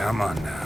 Come on now.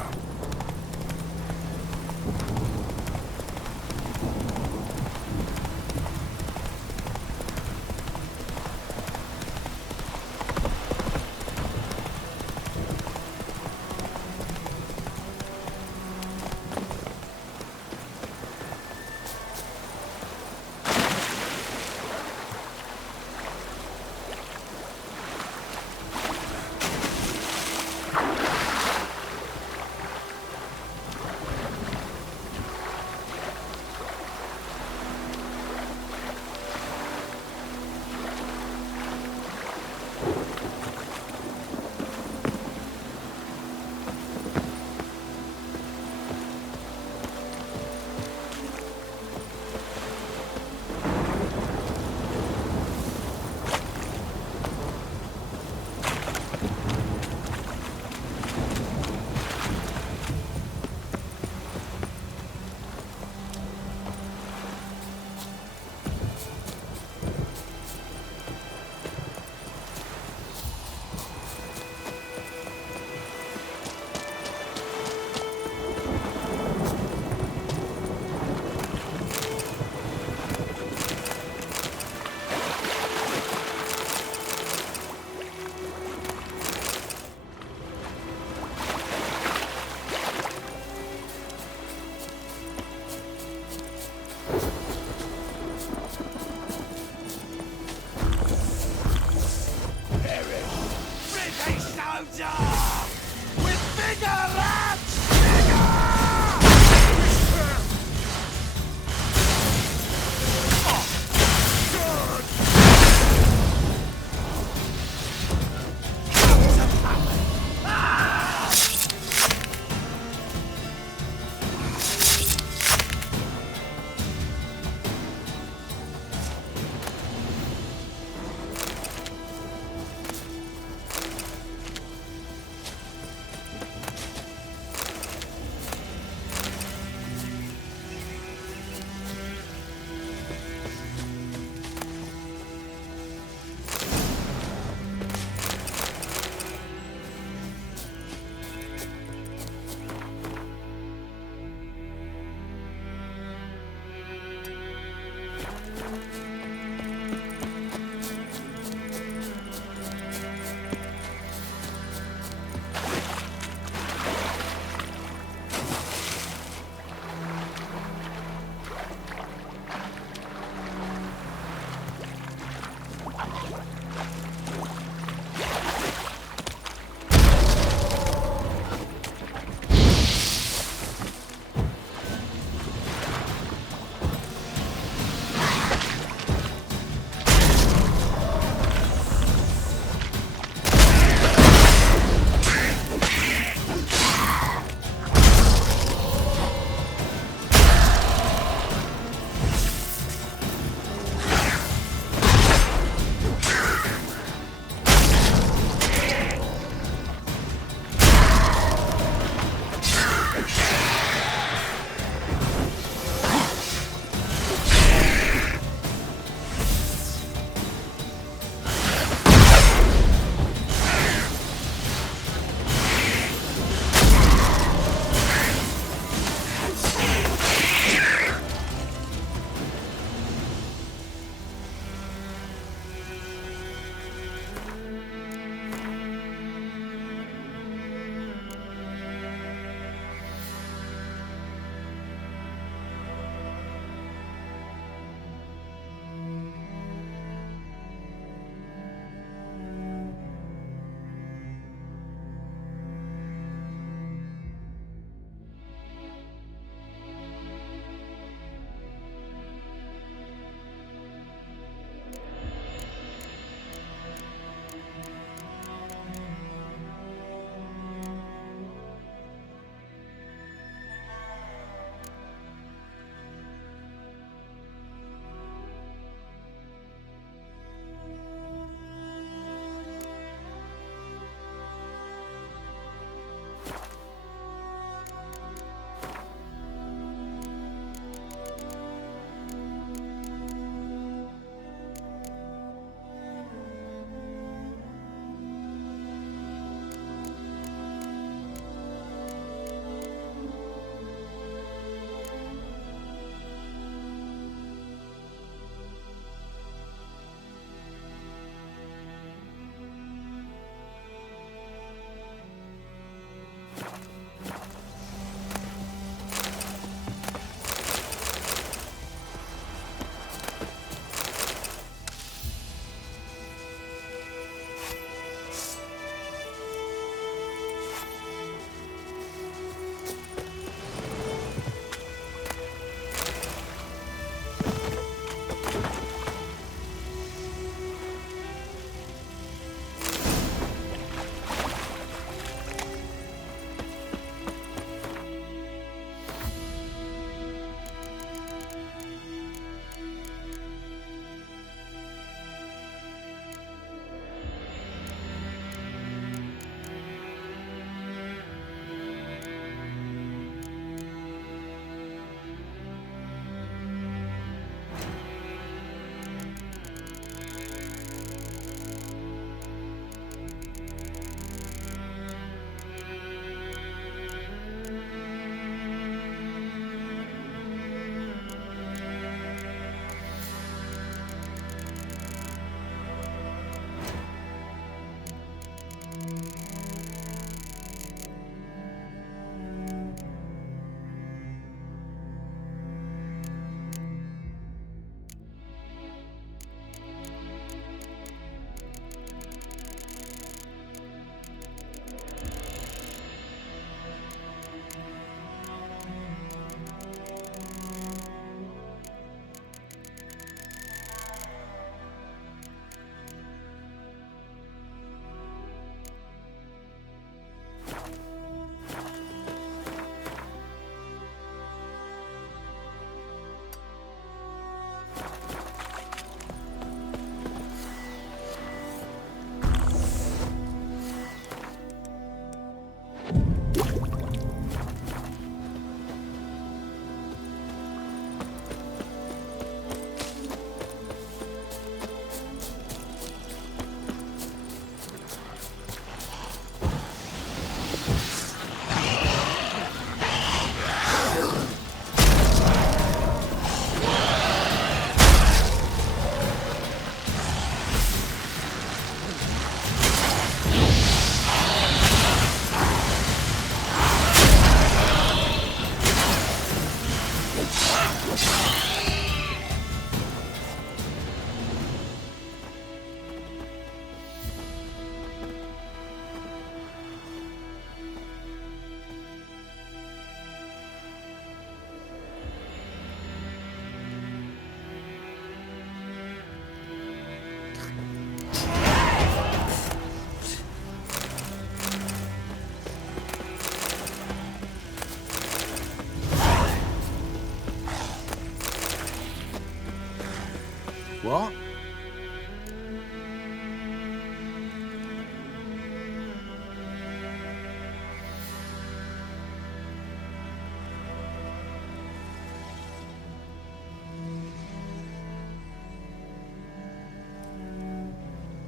What?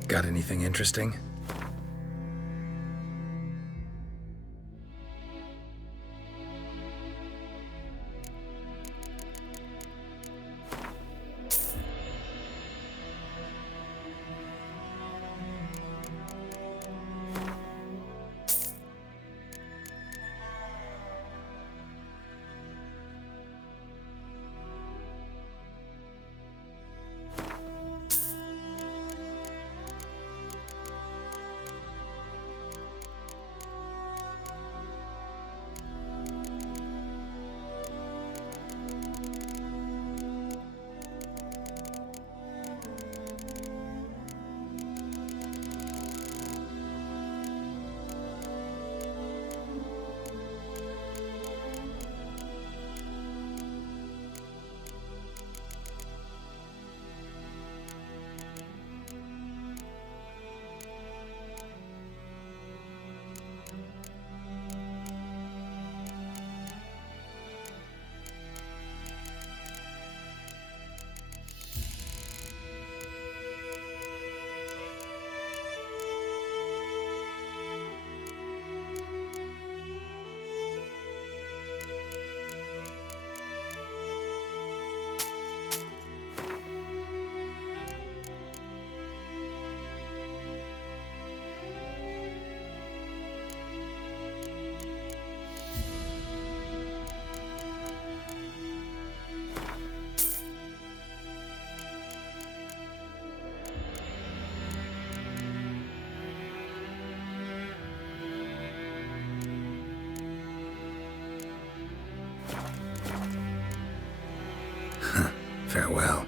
Got anything interesting? Farewell.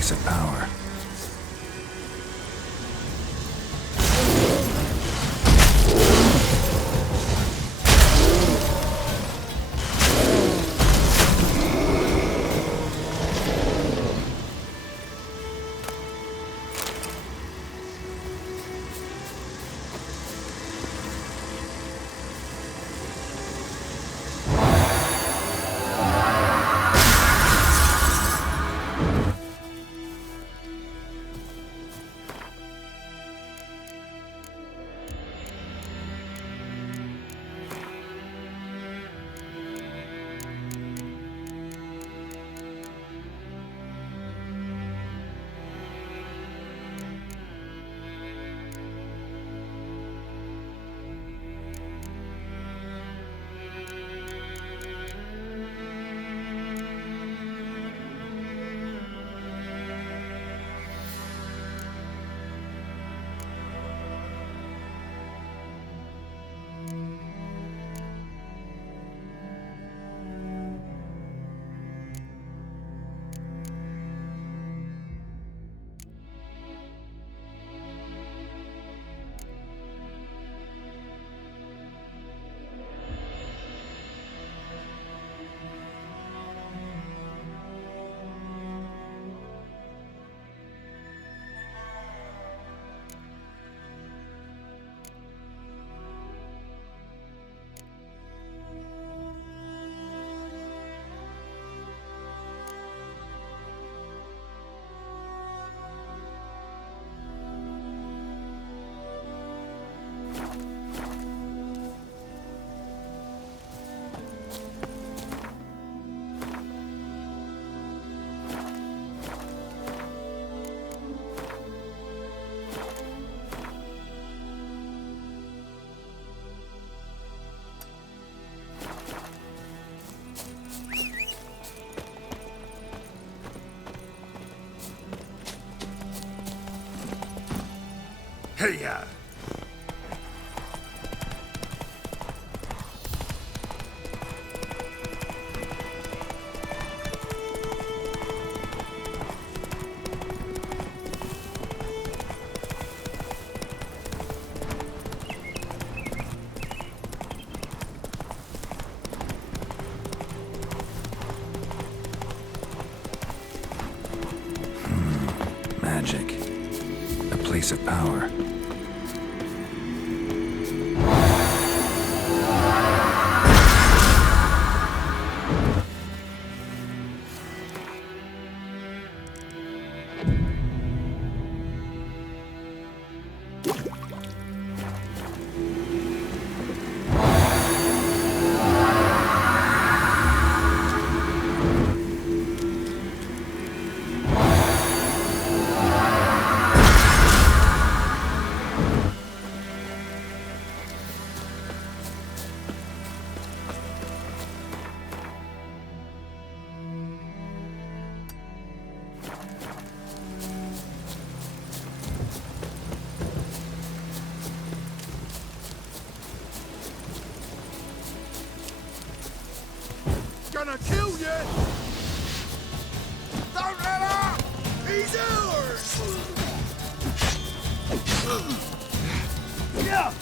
place of power. Hey-ya! Magic. A place of power. Gonna kill you! Don't let up! He's yours! Yeah!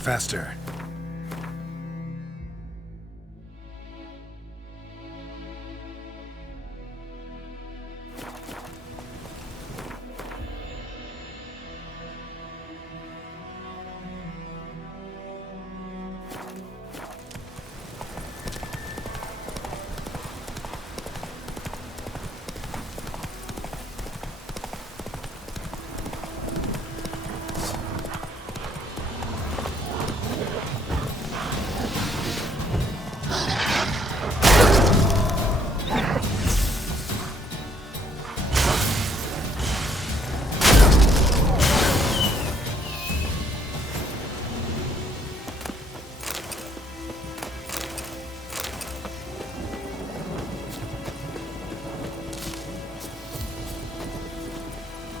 Faster.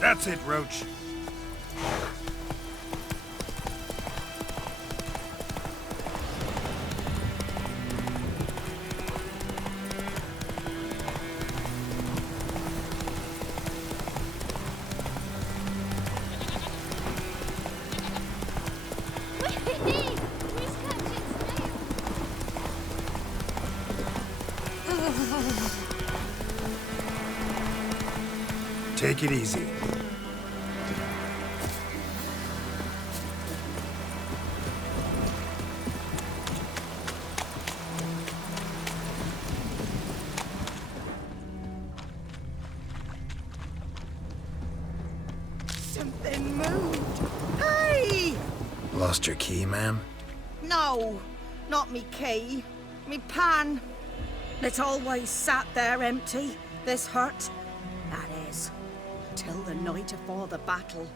That's it, Roach. Take it easy. Something moved. Hey! Lost your key, ma'am? No, not me key. Me pan. It's always sat there empty, this hut. That is, till the night afore the battle.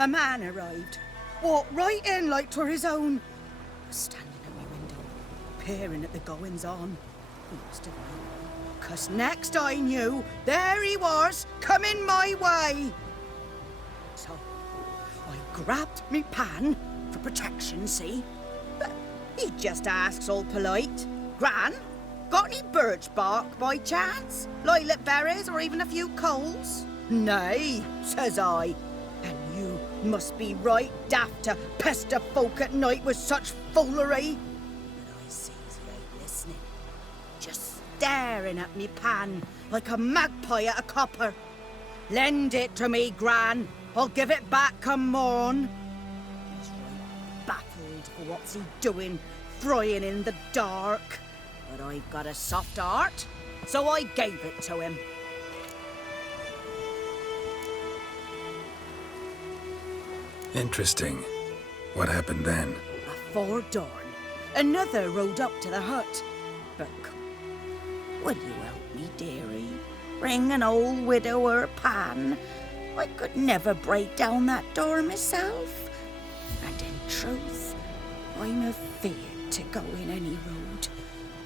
A man arrived. Walked right in like 'twere his own. Was standing at my window, peering at the goings-on. He must have known. 'Cause next I knew, there he was, coming my way. So, I grabbed me pan, for protection, see? But he just asks all polite, Gran, got any birch bark by chance? Lilac berries or even a few coals? Nay, says I. And you must be right daft to pester folk at night with such foolery. But I sees he ain't listening. Just staring at me pan like a magpie at a copper. Lend it to me, Gran. I'll give it back come morn. He's right baffled for what's he doing, frying in the dark. But I've got a soft heart, so I gave it to him. Interesting. What hafpened then? Afore dawn, another rode up to the hut. But will you help me, dearie? Bring an old widower pan. I could never break down that door myself. And in truth, I'm afeard to go in any road.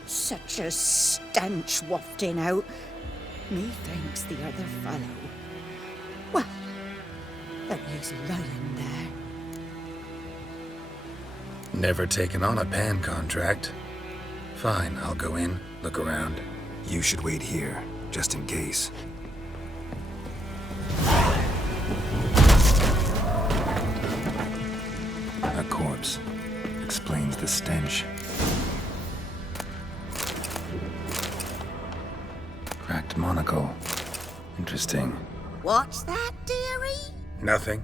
Such a stench wafting out. Methinks the other fellow. Well, that he's lying there. Never taken on a pan contract. Fine, I'll go in, look around. You should wait here, just in case. A corpse. Explains the stench. Cracked monocle. Interesting. What's that, dearie? Nothing.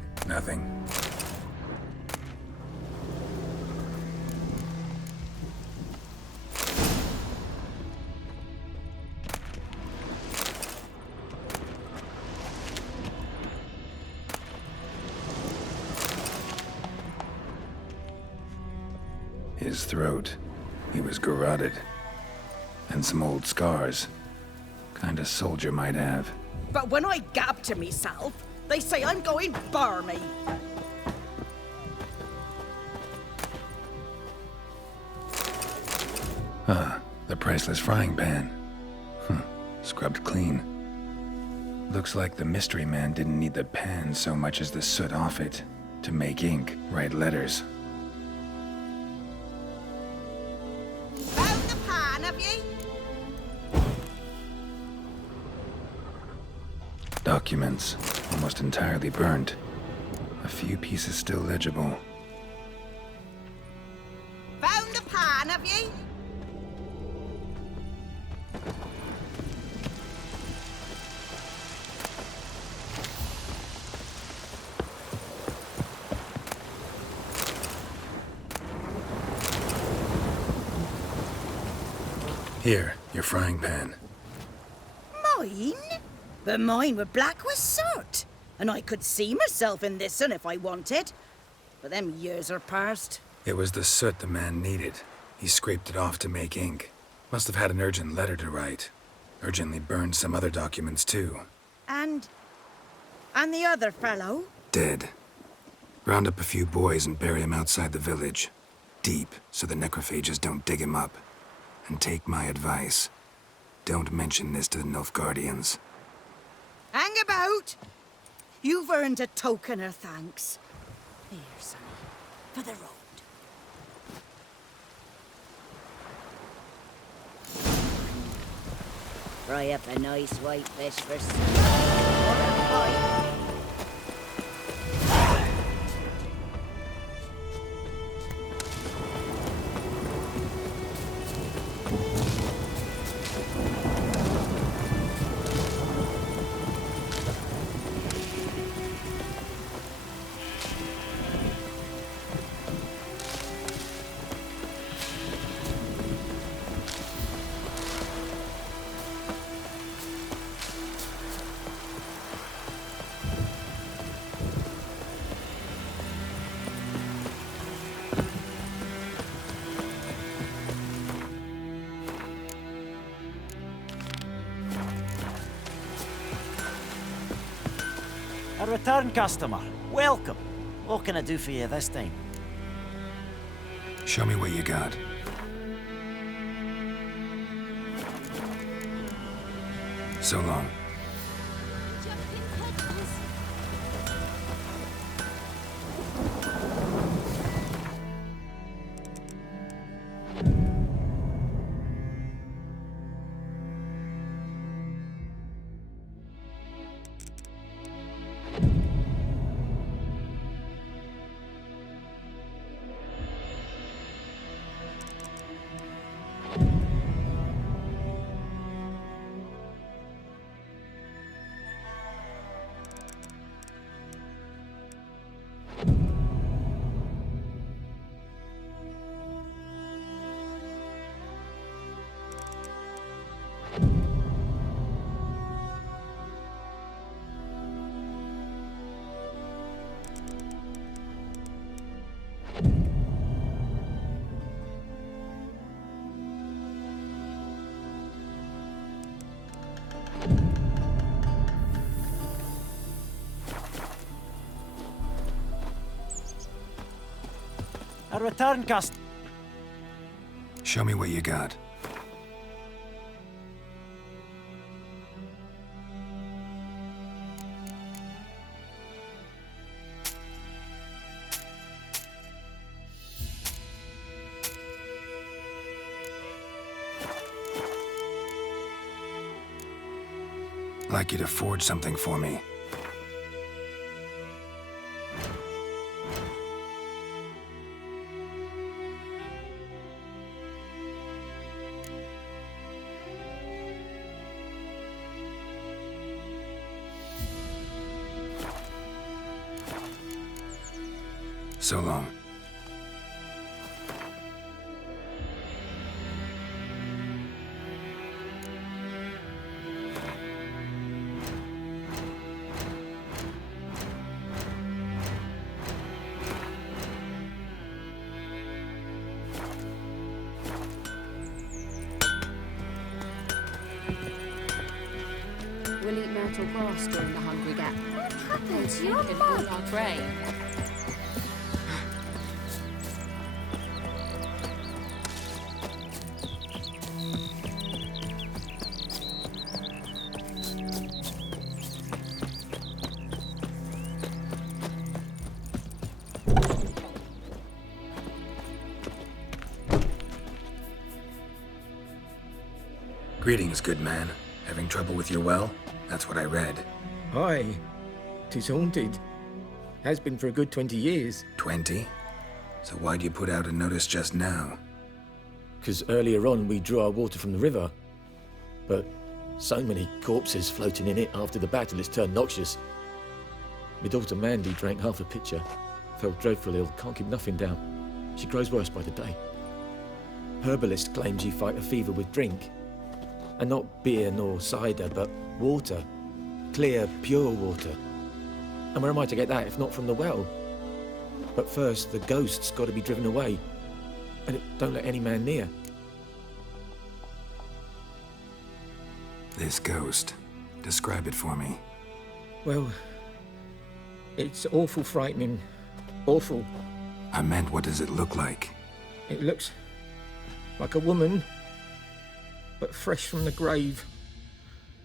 His throat. He was garroted. And some old scars. Kinda soldier might have. But when I gab to myself, they say I'm going barmy. The priceless frying pan. Scrubbed clean. Looks like the mystery man didn't need the pan so much as the soot off it to make ink, write letters. Found the pan, have ye? Documents, almost entirely burnt. A few pieces still legible. Found the pan, have ye? Here, your frying pan. Mine? But mine were black with soot. And I could see myself in this one if I wanted. But them years are past. It was the soot the man needed. He scraped it off to make ink. Must have had an urgent letter to write. Urgently burned some other documents too. And the other fellow? Dead. Round up a few boys and bury him outside the village. Deep, so the necrophages don't dig him up. And take my advice. Don't mention this to the Nilfgaardians. Hang about! You've earned a token of thanks. Here, sonny, for the road. Fry up a nice white fish for supper. A return customer. Welcome. What can I do for you this time? Show me what you got. So long. A return customer. Show me what you got. I'd like you to forge something for me. So long. We'll eat myrtle grass during the hungry gap. What happened to your mug? Our grain. Greetings, good man. Having trouble with your well? That's what I read. Aye. 'Tis haunted. Has been for a good 20 years. 20? So why'd you put out a notice just now? 'Cause earlier on we drew our water from the river. But so many corpses floating in it after the battle it's turned noxious. My daughter Mandy drank half a pitcher. Fell dreadful ill, can't keep nothing down. She grows worse by the day. Herbalist claims you fight a fever with drink. And not beer nor cider, but water. Clear, pure water. And where am I to get that if not from the well? But first, the ghost's got to be driven away. And it don't let any man near. This ghost. Describe it for me. Well, it's awful frightening. Awful. I meant, what does it look like? It looks like a woman, but fresh from the grave.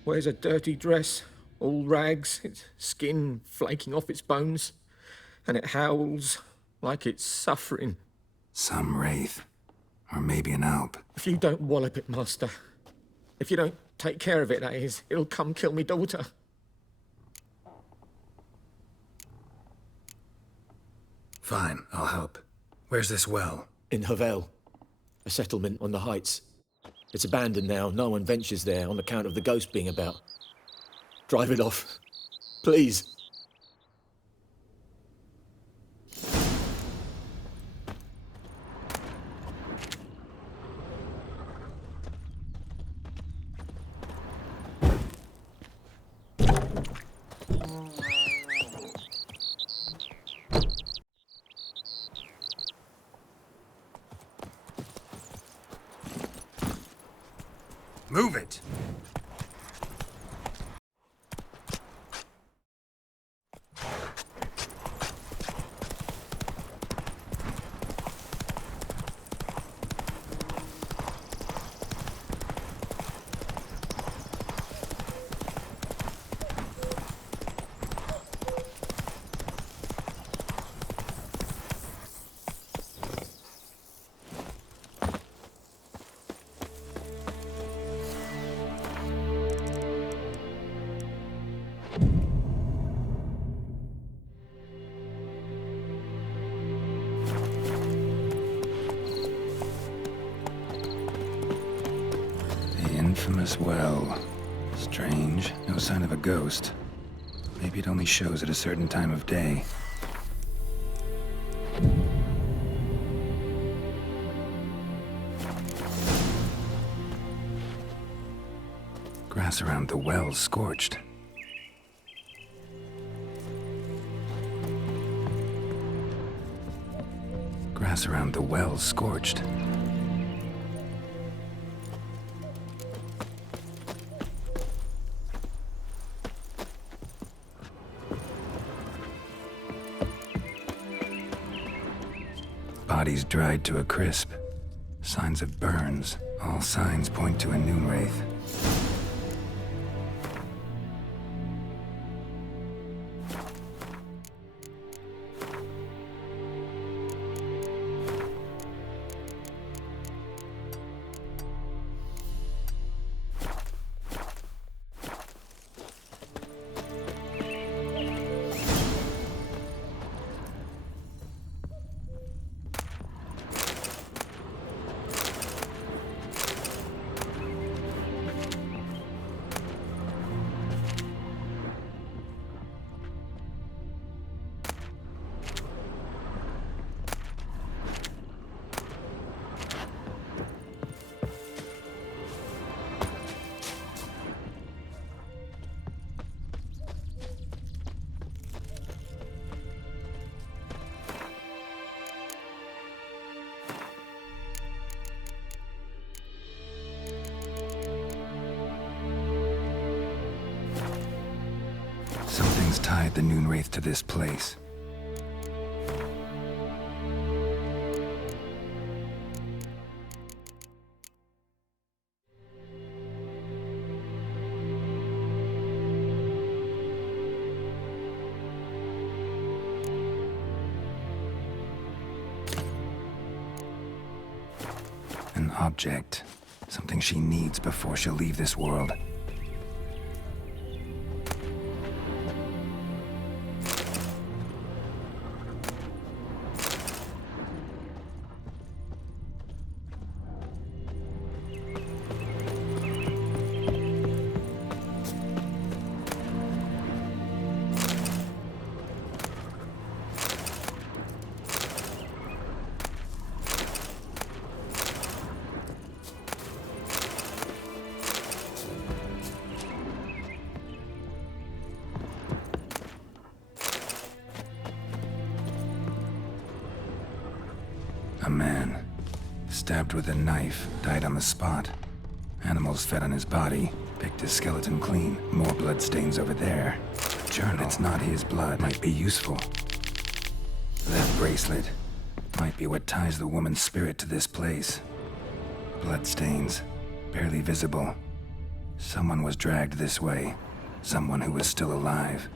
Wears a dirty dress, all rags, its skin flaking off its bones, and it howls like it's suffering. Some wraith. Or maybe an alp. If you don't wallop it, Master, if you don't take care of it, that is, it'll come kill me daughter. Fine, I'll help. Where's this well? In Havel, a settlement on the heights. It's abandoned now. No one ventures there on account of the ghost being about. Drive it off. Please. Move it! Infamous well. Strange. No sign of a ghost. Maybe it only shows at a certain time of day. Grass around the well scorched. Grass around the well scorched. Bodies dried to a crisp. Signs of burns. All signs point to a noon wraith. Something's tied the noon wraith to this place. An object. Something she needs before she'll leave this world. A man, stabbed with a knife, died on the spot. Animals fed on his body, picked his skeleton clean. More bloodstains over there. Journal. It's not his blood. Might be useful. That bracelet might be what ties the woman's spirit to this place. Bloodstains, barely visible. Someone was dragged this way. Someone who was still alive.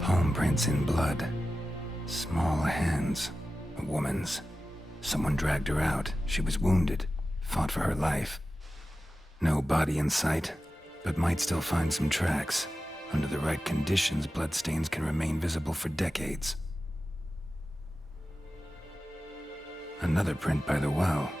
Palm prints in blood. Small hands. A woman's. Someone dragged her out. She was wounded. Fought for her life. No body in sight, but might still find some tracks. Under the right conditions, bloodstains can remain visible for decades. Another print by the well.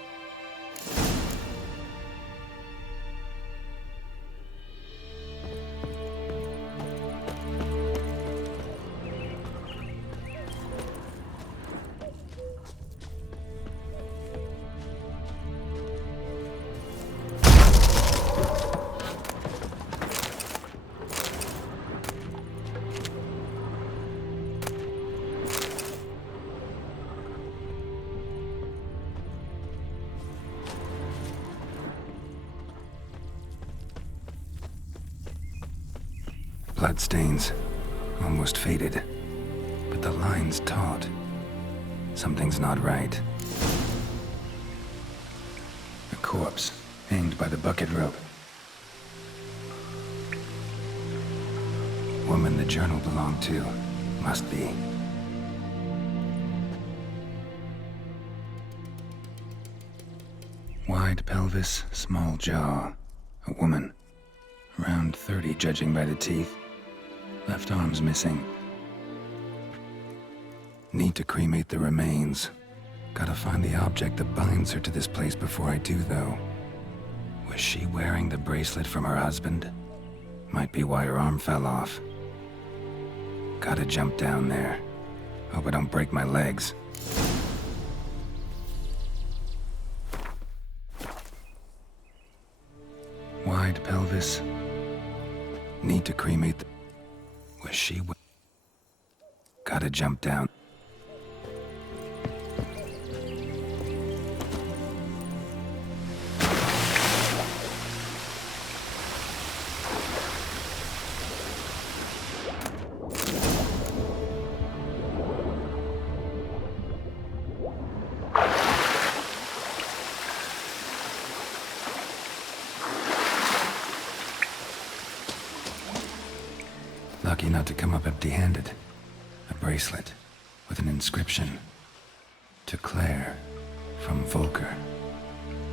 Bloodstains, almost faded, but the line's taut. Something's not right. A corpse, hanged by the bucket rope. Woman the journal belonged to, must be. Wide pelvis, small jaw. A woman. Around 30, judging by the teeth. Left arm's missing. Need to cremate the remains. Gotta find the object that binds her to this place before I do, though. Was she wearing the bracelet from her husband? Might be why her arm fell off. Gotta jump down there. Hope I don't break my legs. Wide pelvis. Need to cremate the... Was she... Gotta jump down. Lucky not to come up empty-handed. A bracelet with an inscription. To Claire, from Volker.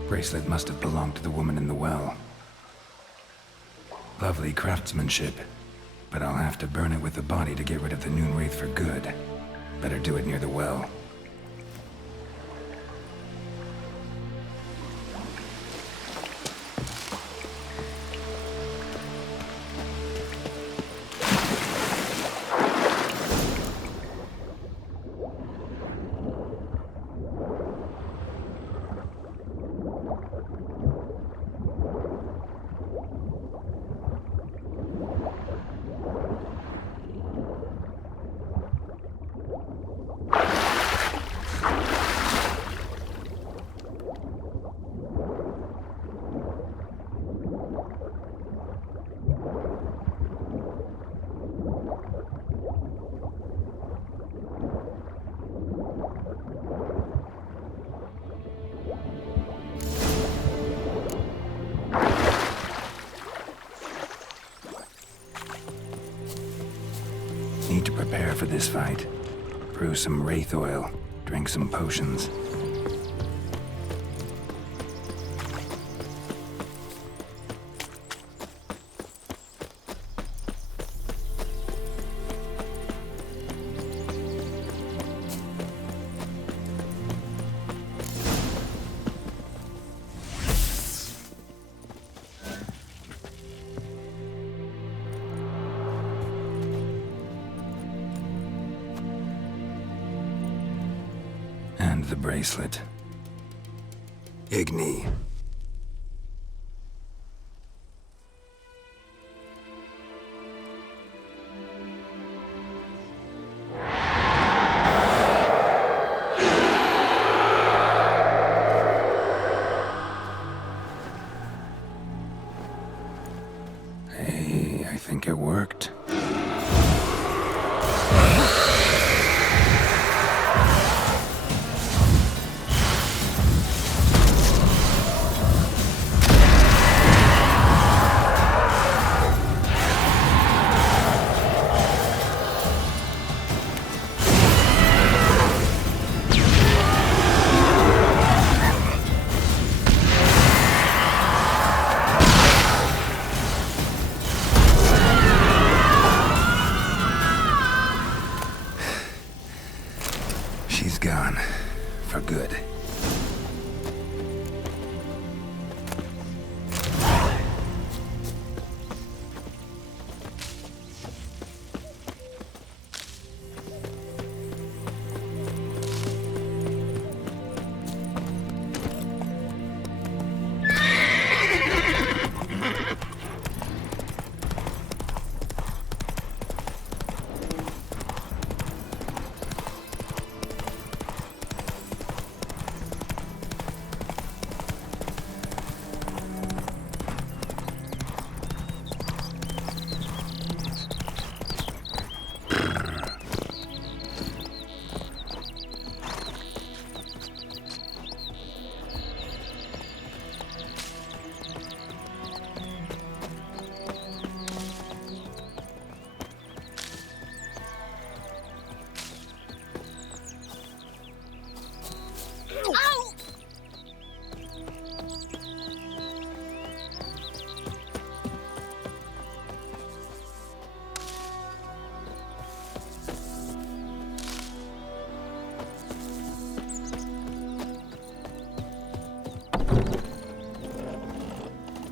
Bracelet must have belonged to the woman in the well. Lovely craftsmanship, but I'll have to burn it with the body to get rid of the Noon Wraith for good. Better do it near the well. Need to prepare for this fight. Brew some wraith oil, drink some potions. And the bracelet. Igni. Hey, I think it worked.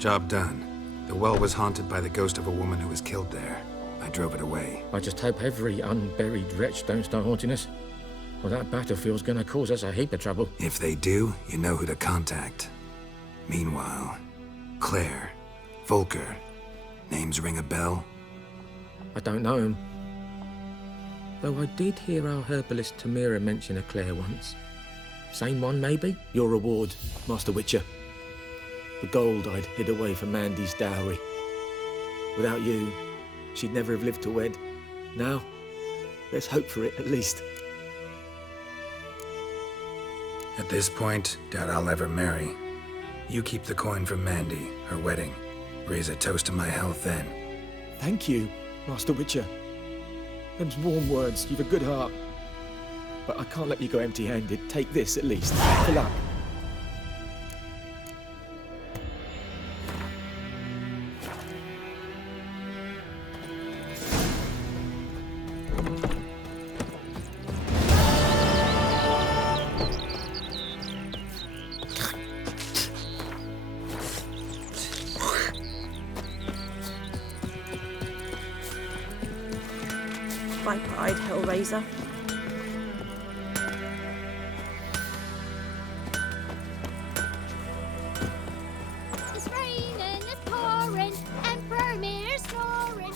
Job done. The well was haunted by the ghost of a woman who was killed there. I drove it away. I just hope every unburied wretch don't start haunting us. Well, that battlefield's gonna cause us a heap of trouble. If they do, you know who to contact. Meanwhile, Claire, Volker, names ring a bell? I don't know him. Though I did hear our herbalist Tamira mention a Claire once. Same one, maybe? Your reward, Master Witcher. The gold I'd hid away for Mandy's dowry. Without you, she'd never have lived to wed. Now, there's hope for it, at least. At this point, doubt I'll ever marry. You keep the coin from Mandy, her wedding. Raise a toast to my health then. Thank you, Master Witcher. Them's warm words, you've a good heart. But I can't let you go empty-handed. Take this, at least. For luck. Viper-eyed Hellraiser. It's raining, it's pouring, and Vermeer's snoring.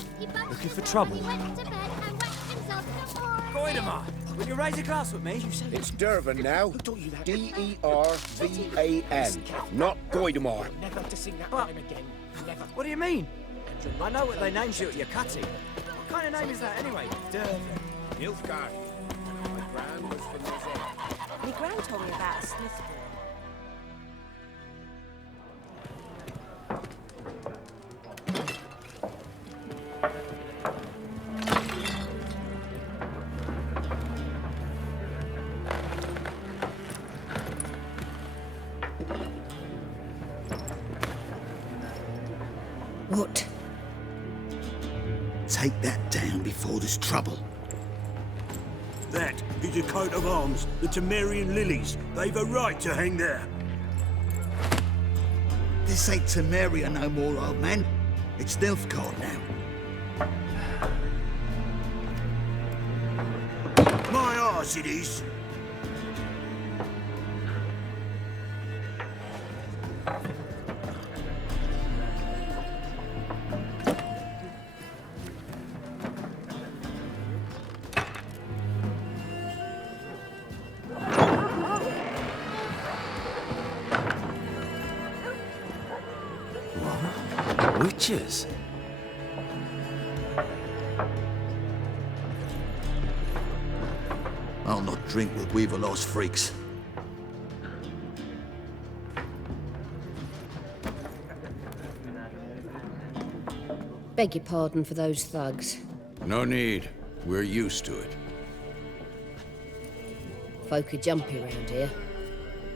Looking for trouble? He went to bed and wet himself no more. Goidemar, will you raise a glass with me? It's Dervan now. D-E-R-V-A-N. Not Goidemar. Never to sing that But- line again. Never. What do you mean? I know what they named you at your cutting. What kind of name is that anyway? Durvan. Nilfgaard. My grand was from Nizar. My gran told me about a Smith. What? Take that down before there's trouble. That is a coat of arms, the Temerian lilies. They've a right to hang there. This ain't Temeria no more, old man. It's Nilfgaard now. My arse it is. Witches? I'll not drink with Weaverlost freaks. Beg your pardon for those thugs. No need. We're used to it. Folk are jumpy around here.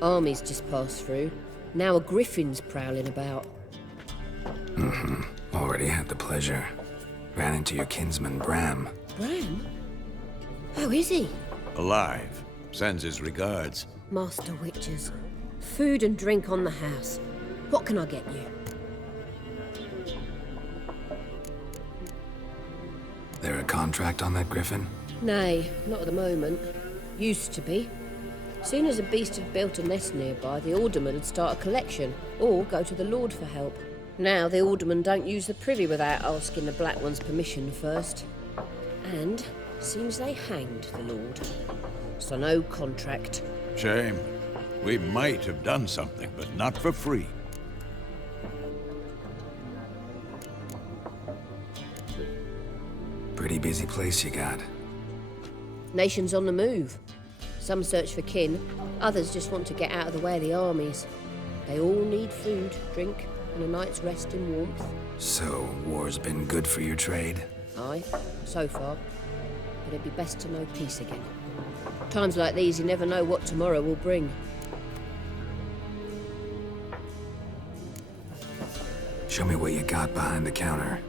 Armies just passed through. Now a griffin's prowling about. Already had the pleasure. Ran into your kinsman, Bram. Bram? How is he? Alive. Sends his regards. Master Witchers. Food and drink on the house. What can I get you? There a contract on that griffin? Nay, not at the moment. Used to be. Soon as a beast had built a nest nearby, the alderman would start a collection, or go to the Lord for help. Now the aldermen don't use the privy without asking the Black One's permission first. And seems they hanged the Lord. So no contract. Shame. We might have done something, but not for free. Pretty busy place you got. Nations on the move. Some search for kin, others just want to get out of the way of the armies. They all need food, drink, and a night's rest in warmth. So, war's been good for your trade? Aye, so far. But it'd be best to know peace again. Times like these, you never know what tomorrow will bring. Show me what you got behind the counter.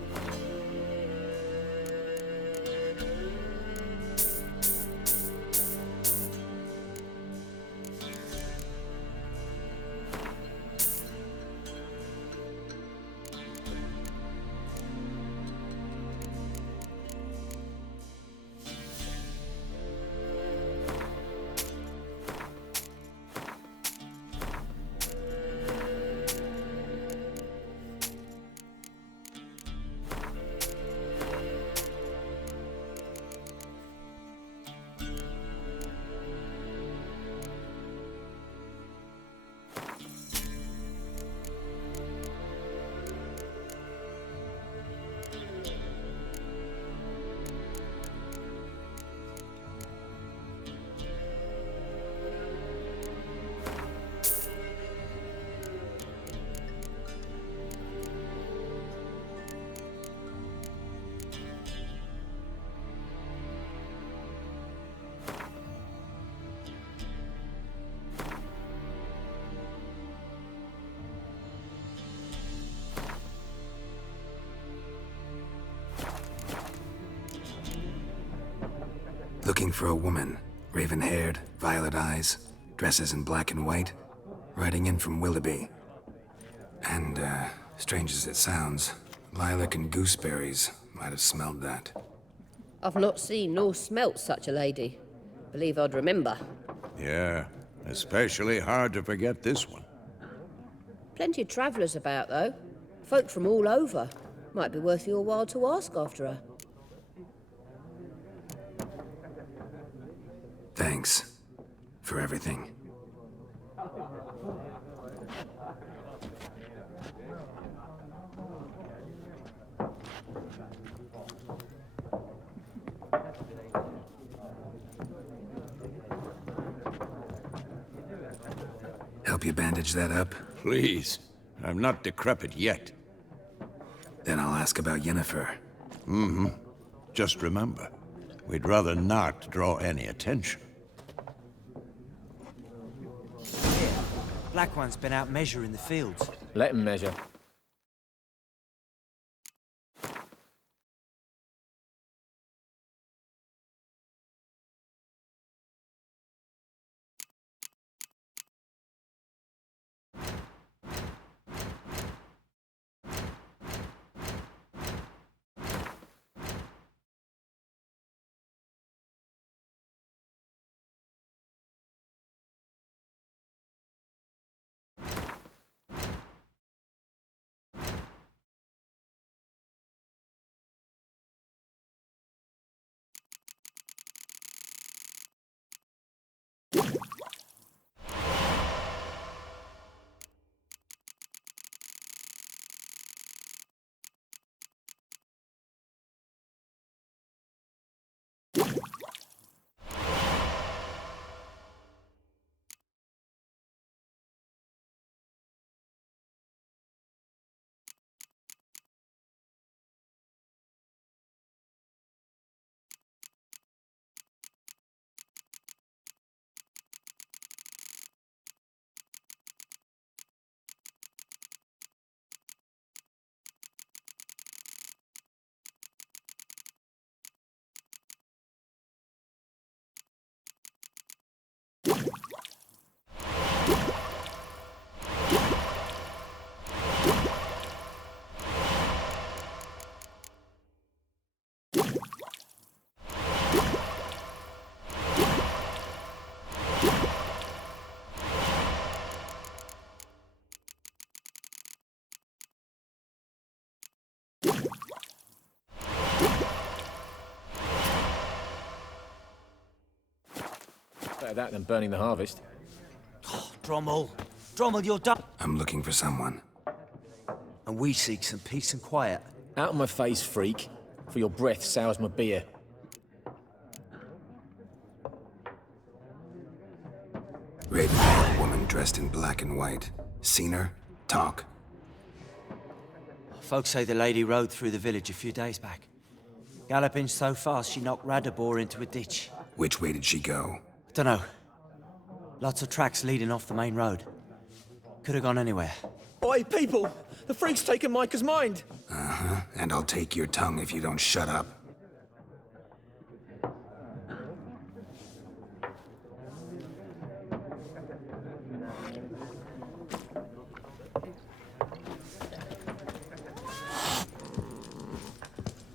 Looking for a woman. Raven-haired, violet eyes, dresses in black and white. Riding in from Willoughby. And, strange as it sounds, lilac and gooseberries might have smelled that. I've not seen nor smelt such a lady. Believe I'd remember. Yeah, especially hard to forget this one. Plenty of travellers about, though. Folk from all over. Might be worth your while to ask after her. Thanks for everything. Help you bandage that up? Please. I'm not decrepit yet. Then I'll ask about Yennefer. Mm-hmm. Just remember, we'd rather not draw any attention. Yeah. Black One's been out measuring the fields. Let him measure. Better that than burning the harvest. Oh, Drommel. Drommel, you're done. I'm looking for someone. And we seek some peace and quiet. Out of my face, freak. For your breath sours my beer. Raven-haired woman dressed in black and white. Seen her? Talk. Folks say the lady rode through the village a few days back. Galloping so fast she knocked Radabor into a ditch. Which way did she go? Dunno. Lots of tracks leading off the main road. Could have gone anywhere. Oi, people! The freak's taken Micah's mind! Uh-huh. And I'll take your tongue if you don't shut up.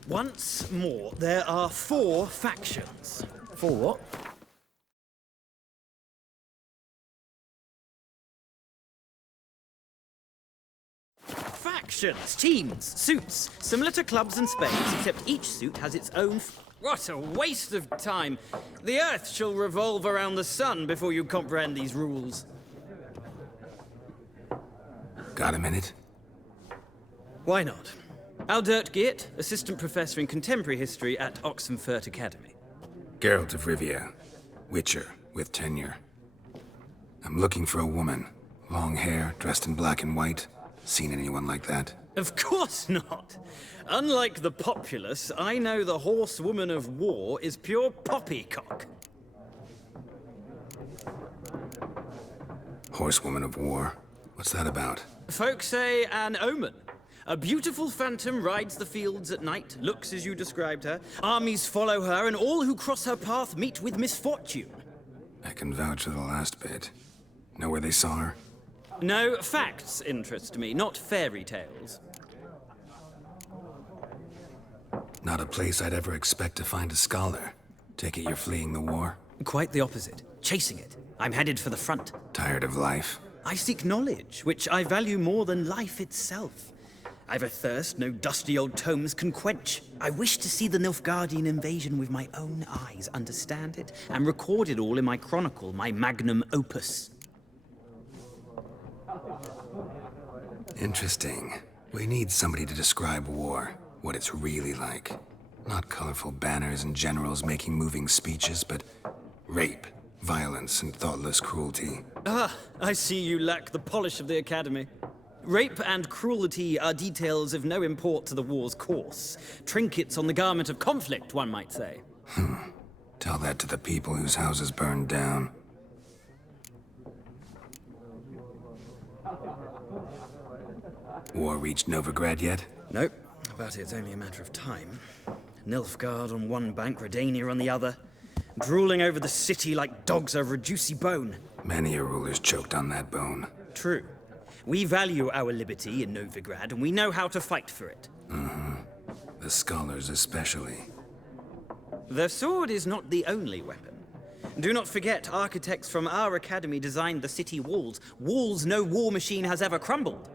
Once more, there are 4 factions. 4 what? Factions, teams, suits, similar to clubs and spades, except each suit has its own... What a waste of time! The Earth shall revolve around the sun before you comprehend these rules. Got a minute? Why not? Aldert Geert, Assistant Professor in Contemporary History at Oxenfurt Academy. Geralt of Rivia. Witcher, with tenure. I'm looking for a woman. Long hair, dressed in black and white. Seen anyone like that? Of course not! Unlike the populace, I know the horsewoman of war is pure poppycock. Horsewoman of war? What's that about? Folk say an omen. A beautiful phantom rides the fields at night, looks as you described her. Armies follow her, and all who cross her path meet with misfortune. I can vouch for the last bit. Know where they saw her? No, facts interest me, not fairy tales. Not a place I'd ever expect to find a scholar. Take it you're fleeing the war? Quite the opposite. Chasing it. I'm headed for the front. Tired of life? I seek knowledge, which I value more than life itself. I've a thirst no dusty old tomes can quench. I wish to see the Nilfgaardian invasion with my own eyes, understand it, and record it all in my chronicle, my magnum opus. Interesting. We need somebody to describe war, what it's really like. Not colorful banners and generals making moving speeches, but rape, violence, and thoughtless cruelty. Ah, I see you lack the polish of the Academy. Rape and cruelty are details of no import to the war's course. Trinkets on the garment of conflict, one might say. Tell that to the people whose houses burned down. War reached Novigrad yet? Nope, but it's only a matter of time. Nilfgaard on one bank, Redania on the other. Drooling over the city like dogs over a juicy bone. Many a ruler's choked on that bone. True. We value our liberty in Novigrad, and we know how to fight for it. The scholars especially. The sword is not the only weapon. Do not forget, architects from our academy designed the city walls. Walls no war machine has ever crumbled.